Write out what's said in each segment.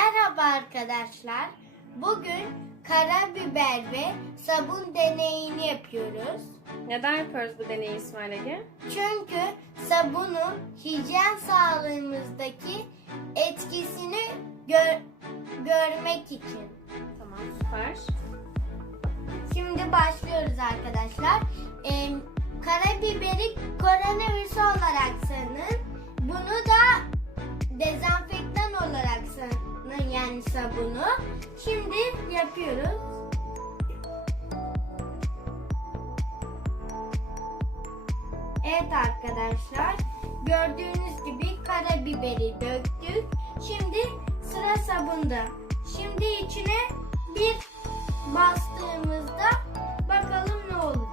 Merhaba arkadaşlar. Bugün karabiber ve sabun deneyini yapıyoruz. Neden yapıyoruz bu deneyi İsmail Ege? Çünkü sabunun hijyen sağlığımızdaki etkisini gör- görmek için. Tamam süper. Şimdi başlıyoruz arkadaşlar. Ee, karabiberi koronavirüs yani sabunu. Şimdi yapıyoruz. Evet arkadaşlar. Gördüğünüz gibi karabiberi döktük. Şimdi sıra sabunda. Şimdi içine bir bastığımızda bakalım ne olacak.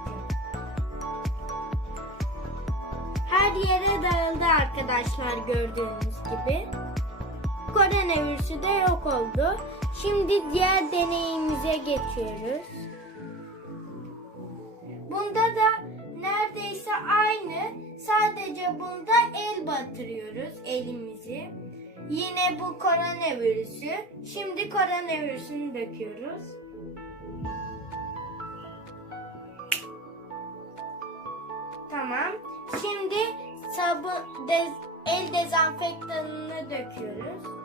Her yere dağıldı arkadaşlar gördüğünüz gibi. Koronavirüsü de yok oldu. Şimdi diğer deneyimize geçiyoruz. Bunda da neredeyse aynı. Sadece bunda el batırıyoruz elimizi. Yine bu koronavirüsü. Şimdi koronavirüsünü döküyoruz. Tamam. Şimdi sabun dez- el dezenfektanını döküyoruz.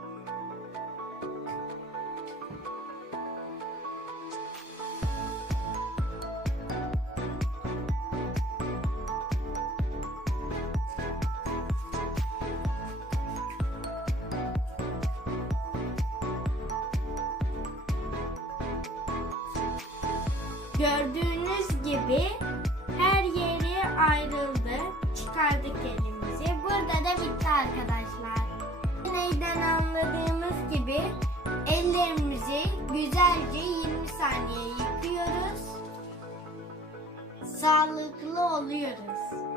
Gördüğünüz gibi her yeri ayrıldı. Çıkardık elimizi. Burada da bitti arkadaşlar. Neyden anladığımız gibi ellerimizi güzelce 20 saniye yıkıyoruz. Sağlıklı oluyoruz.